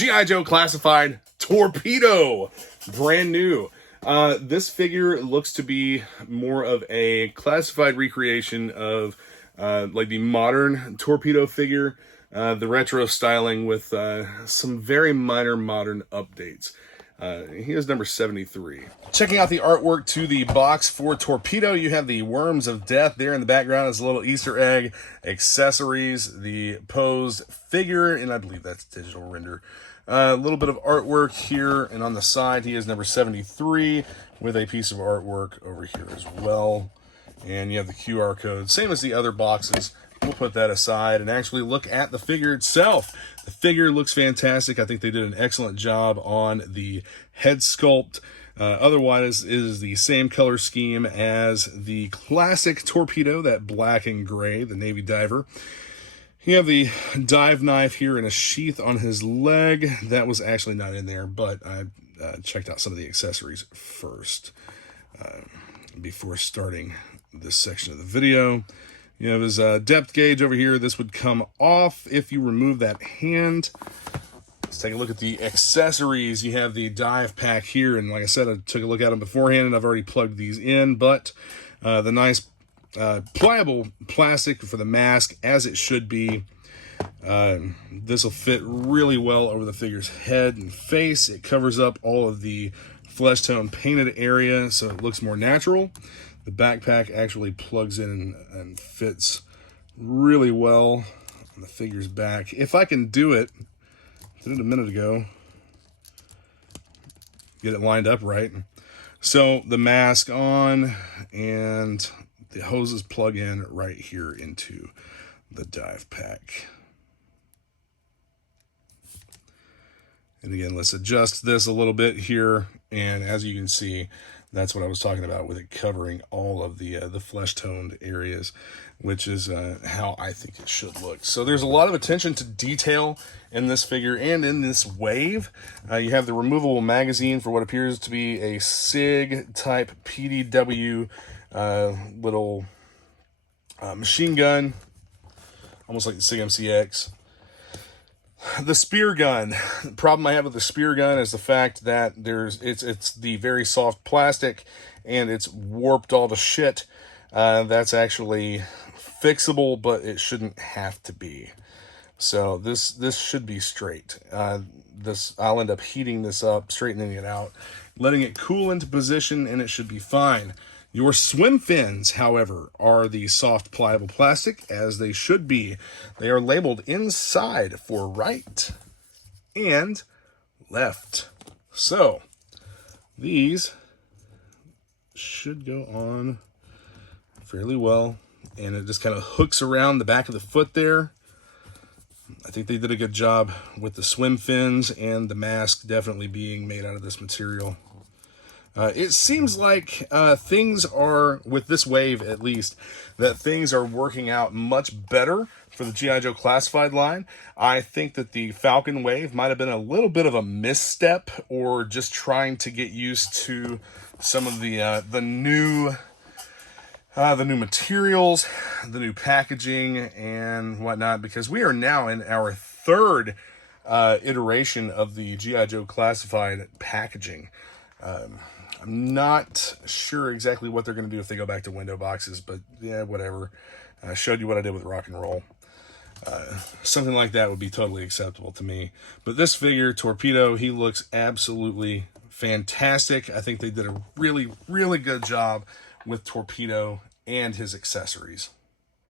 G.I. Joe Classified Torpedo, brand new. This figure looks to be more of a classified recreation of like the modern Torpedo figure, the retro styling with some very minor modern updates. He is number 73. Checking out the artwork to the box for Torpedo, you have the Worms of Death there in the background as a little Easter egg, accessories, the posed figure, and I believe that's digital render. A little bit of artwork here, and on the side he is number 73 with a piece of artwork over here as well. And you have the QR code, same as the other boxes. We'll put that aside and actually look at the figure itself. The figure looks fantastic. I think they did an excellent job on the head sculpt. Otherwise, it is the same color scheme as the classic Torpedo, that black and gray, the Navy diver. You have the dive knife here in a sheath on his leg. That was actually not in there, but I checked out some of the accessories first before starting this section of the video. You have his depth gauge over here. This would come off if you remove that hand. Let's take a look at the accessories. You have the dive pack here, and like I said, I took a look at them beforehand, and I've already plugged these in, but the nice pliable plastic for the mask, as it should be. This will fit really well over the figure's head and face. It covers up all of the flesh tone painted area, so it looks more natural. The backpack actually plugs in and fits really well on the figure's back. If I can do it, did it a minute ago, get it lined up right. So the mask on, and the hoses plug in right here into the dive pack. And again, let's adjust this a little bit here, and as you can see, that's what I was talking about with it covering all of the flesh-toned areas, which is how I think it should look. So there's a lot of attention to detail in this figure and in this wave. You have the removable magazine for what appears to be a SIG-type PDW little machine gun, almost like the SIG MCX. The spear gun. The problem I have with the spear gun is the fact that it's the very soft plastic and it's warped all to shit. That's actually fixable, but it shouldn't have to be. So this should be straight. I'll end up heating this up, straightening it out, letting it cool into position, and it should be fine. Your swim fins, however, are the soft pliable plastic, as they should be. They are labeled inside for right and left. So these should go on fairly well, and it just kind of hooks around the back of the foot there. I think they did a good job with the swim fins and the mask definitely being made out of this material. It seems like things are, with this wave at least, that things are working out much better for the G.I. Joe Classified line. I think that the Falcon wave might have been a little bit of a misstep, or just trying to get used to some of the new materials, the new packaging and whatnot, because we are now in our third iteration of the G.I. Joe Classified packaging. I'm not sure exactly what they're going to do if they go back to window boxes, but yeah, whatever. I showed you what I did with rock and roll. Something like that would be totally acceptable to me. But this figure, Torpedo, he looks absolutely fantastic. I think they did a really, really good job with Torpedo and his accessories.